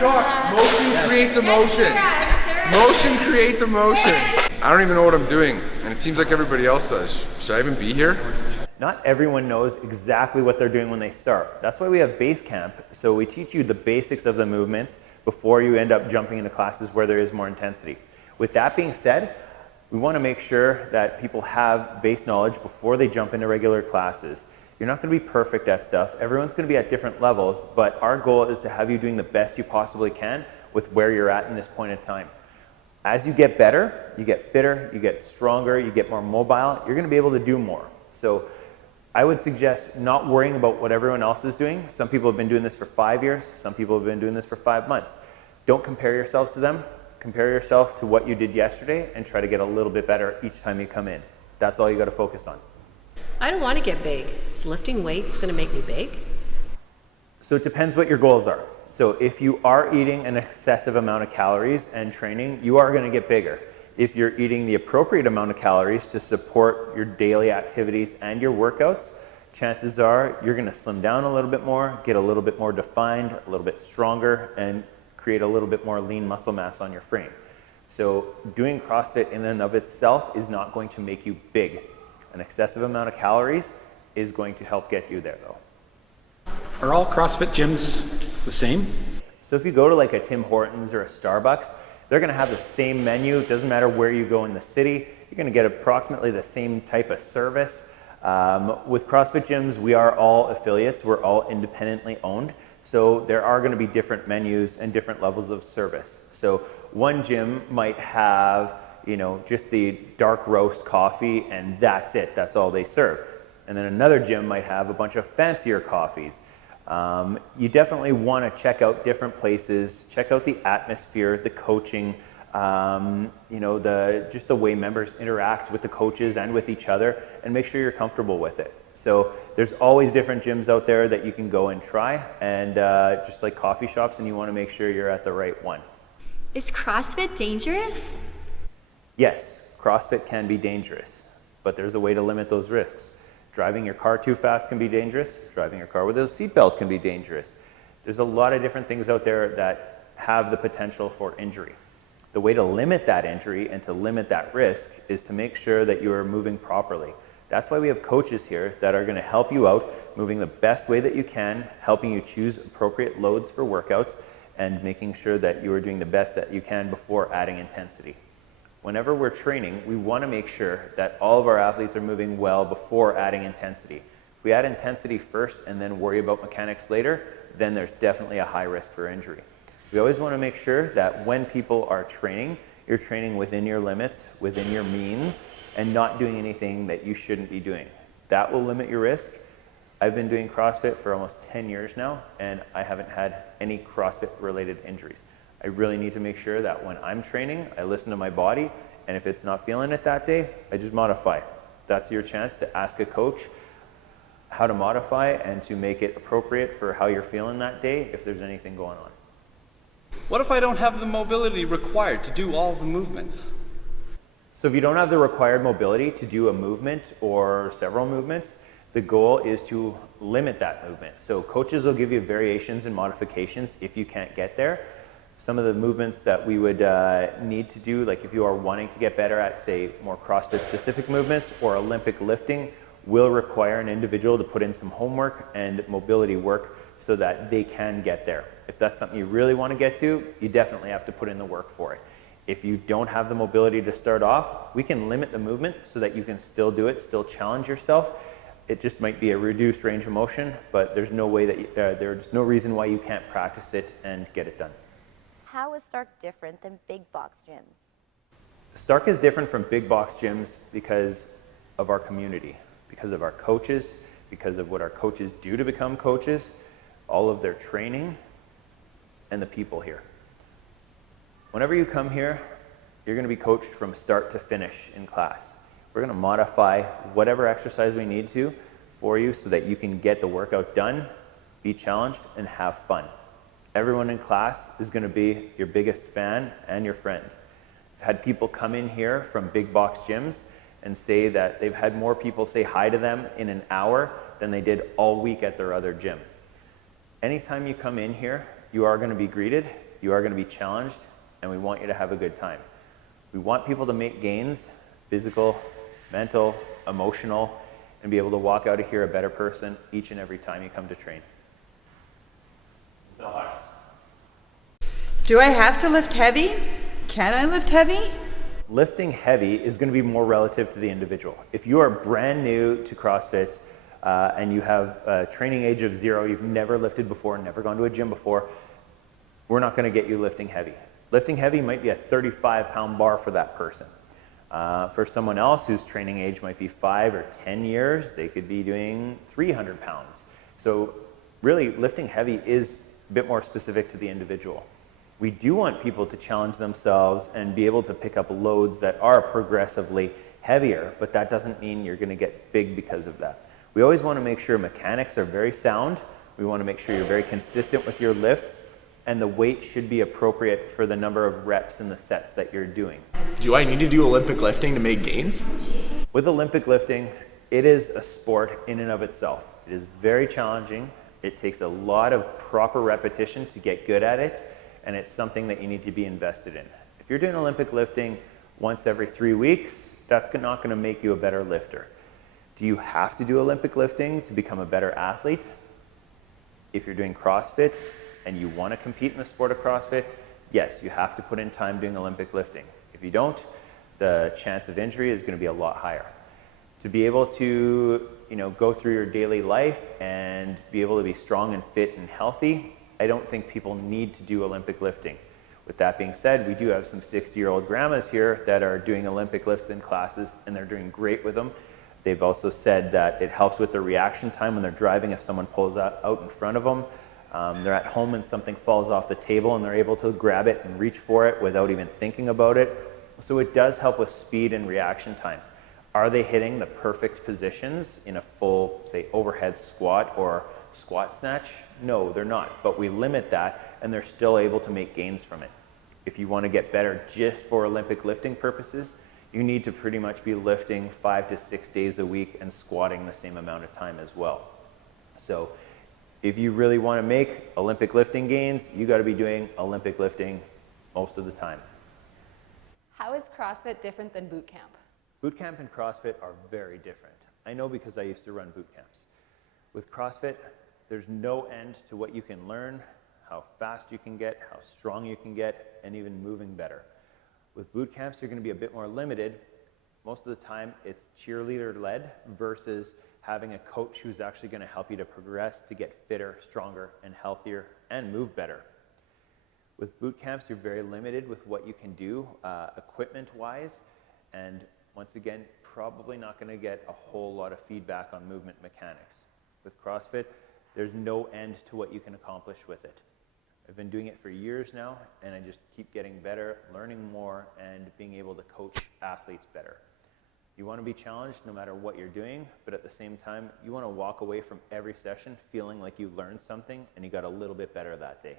car. Motion creates emotion. Motion creates emotion. I don't even know what I'm doing, and it seems like everybody else does. Should I even be here? Not everyone knows exactly what they're doing when they start. That's why we have base camp. So we teach you the basics of the movements before you end up jumping into classes where there is more intensity. With that being said, we want to make sure that people have base knowledge before they jump into regular classes. You're not going to be perfect at stuff. Everyone's going to be at different levels, but our goal is to have you doing the best you possibly can with where you're at in this point in time. As you get better, you get fitter, you get stronger, you get more mobile, you're going to be able to do more. So I would suggest not worrying about what everyone else is doing. Some people have been doing this for 5 years. Some people have been doing this for 5 months. Don't compare yourselves to them. Compare yourself to what you did yesterday and try to get a little bit better each time you come in. That's all you got to focus on. I don't want to get big. Is lifting weights going to make me big? So it depends what your goals are. So if you are eating an excessive amount of calories and training, you are going to get bigger. If you're eating the appropriate amount of calories to support your daily activities and your workouts, chances are you're going to slim down a little bit more, get a little bit more defined, a little bit stronger, and create a little bit more lean muscle mass on your frame. So doing CrossFit in and of itself is not going to make you big. An excessive amount of calories is going to help get you there though. Are all CrossFit gyms the same? So if you go to like a Tim Hortons or a Starbucks, they're going to have the same menu. It doesn't matter where you go in the city. You're going to get approximately the same type of service. With CrossFit gyms, we are all affiliates. We're all independently owned. So there are going to be different menus and different levels of service. So one gym might have, you know, just the dark roast coffee and that's it. That's all they serve. And then another gym might have a bunch of fancier coffees. You definitely want to check out different places, check out the atmosphere, the coaching, you know, just the way members interact with the coaches and with each other, and make sure you're comfortable with it. So there's always different gyms out there that you can go and try, and just like coffee shops, and you want to make sure you're at the right one. Is CrossFit dangerous? Yes, CrossFit can be dangerous, but there's a way to limit those risks. Driving your car too fast can be dangerous. Driving your car with a seatbelt can be dangerous. There's a lot of different things out there that have the potential for injury. The way to limit that injury and to limit that risk is to make sure that you are moving properly. That's why we have coaches here that are going to help you out, moving the best way that you can, helping you choose appropriate loads for workouts, and making sure that you are doing the best that you can before adding intensity. Whenever we're training, we want to make sure that all of our athletes are moving well before adding intensity. If we add intensity first and then worry about mechanics later, then there's definitely a high risk for injury. We always want to make sure that when people are training, you're training within your limits, within your means, and not doing anything that you shouldn't be doing. That will limit your risk. I've been doing CrossFit for almost 10 years now, and I haven't had any CrossFit-related injuries. I really need to make sure that when I'm training, I listen to my body, and if it's not feeling it that day, I just modify. That's your chance to ask a coach how to modify and to make it appropriate for how you're feeling that day if there's anything going on. What if I don't have the mobility required to do all the movements? So if you don't have the required mobility to do a movement or several movements, the goal is to limit that movement. So coaches will give you variations and modifications if you can't get there. Some of the movements that we would need to do, like if you are wanting to get better at, say, more CrossFit specific movements or Olympic lifting, will require an individual to put in some homework and mobility work so that they can get there. If that's something you really want to get to, you definitely have to put in the work for it. If you don't have the mobility to start off, we can limit the movement so that you can still do it, still challenge yourself. It just might be a reduced range of motion, but there's no way that there's no reason why you can't practice it and get it done. How is Starke different than big box gyms? Starke is different from big box gyms because of our community, because of our coaches, because of what our coaches do to become coaches, all of their training, and the people here. Whenever you come here, you're going to be coached from start to finish in class. We're going to modify whatever exercise we need to for you so that you can get the workout done, be challenged, and have fun. Everyone in class is going to be your biggest fan and your friend. I've had people come in here from big box gyms and say that they've had more people say hi to them in an hour than they did all week at their other gym. Anytime you come in here, you are going to be greeted. You are going to be challenged, and we want you to have a good time. We want people to make gains, physical, mental, emotional, and be able to walk out of here a better person each and every time you come to train. Do I have to lift heavy? Can I lift heavy? Lifting heavy is going to be more relative to the individual. If you are brand new to CrossFit and you have a training age of 0, you've never lifted before, never gone to a gym before, we're not going to get you lifting heavy. Lifting heavy might be a 35-pound bar for that person. For someone else whose training age might be 5 or 10 years, they could be doing 300 pounds. So really, lifting heavy is a bit more specific to the individual. We do want people to challenge themselves and be able to pick up loads that are progressively heavier, but that doesn't mean you're going to get big because of that. We always want to make sure mechanics are very sound. We want to make sure you're very consistent with your lifts, and the weight should be appropriate for the number of reps in the sets that you're doing. Do I need to do Olympic lifting to make gains? With Olympic lifting, it is a sport in and of itself. It is very challenging. It takes a lot of proper repetition to get good at it, and it's something that you need to be invested in. If you're doing Olympic lifting once every 3 weeks, that's not going to make you a better lifter. Do you have to do Olympic lifting to become a better athlete? If you're doing CrossFit and you want to compete in the sport of CrossFit, yes, you have to put in time doing Olympic lifting. If you don't, the chance of injury is going to be a lot higher. To be able to, go through your daily life and be able to be strong and fit and healthy, I don't think people need to do Olympic lifting. With that being said, we do have some 60-year-old grandmas here that are doing Olympic lifting classes, and they're doing great with them. They've also said that it helps with their reaction time when they're driving if someone pulls out in front of them. They're at home and something falls off the table and they're able to grab it and reach for it without even thinking about it. So it does help with speed and reaction time. Are they hitting the perfect positions in a full, say, overhead squat or squat snatch? No, they're not, but we limit that and they're still able to make gains from it. If you want to get better just for Olympic lifting purposes, you need to pretty much be lifting 5 to 6 days a week and squatting the same amount of time as well. So if you really want to make Olympic lifting gains, you got to be doing Olympic lifting most of the time. How is CrossFit different than boot camp? Boot camp and CrossFit are very different. I know because I used to run boot camps. With CrossFit, there's no end to what you can learn, how fast you can get, how strong you can get, and even moving better. With boot camps, you're going to be a bit more limited. Most of the time, it's cheerleader-led versus having a coach who's actually going to help you to progress, to get fitter, stronger, and healthier, and move better. With boot camps, you're very limited with what you can do equipment-wise, and once again, probably not going to get a whole lot of feedback on movement mechanics. With CrossFit, there's no end to what you can accomplish with it. I've been doing it for years now, and I just keep getting better, learning more, and being able to coach athletes better. You want to be challenged no matter what you're doing, but at the same time, you want to walk away from every session feeling like you learned something and you got a little bit better that day.